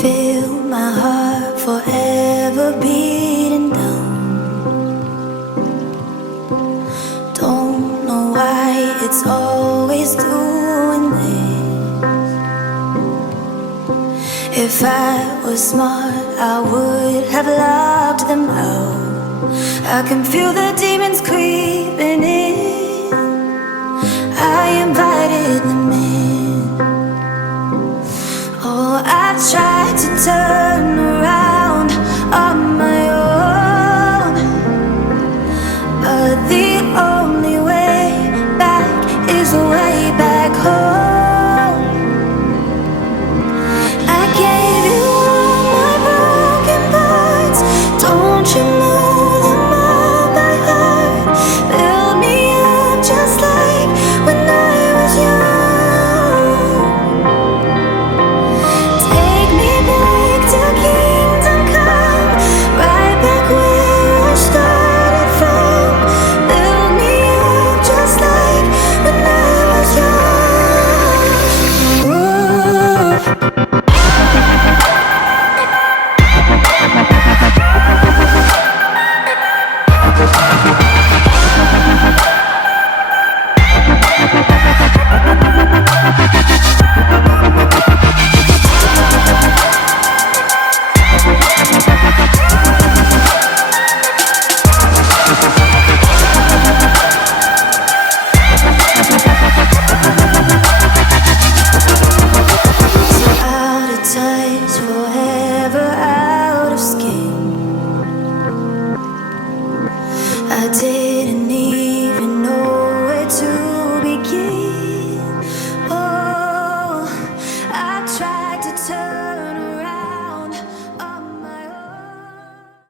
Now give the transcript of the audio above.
Feel my heart forever beating down. Don't know why it's always doing this. If I was smart, I would have locked them out. I can feel the demons creeping in. I invited them in. Oh, I tried to turn around on my own, but the only way back is the way back home. I gave you all my broken parts. Don't you know them all by heart? Build me up just like when I was young. Take me back to kingdom come, right back where I started from. Build me up just like when I was young. Ooh. Out of touch, forever out of skin. I didn't even know where to begin. Oh, I tried to turn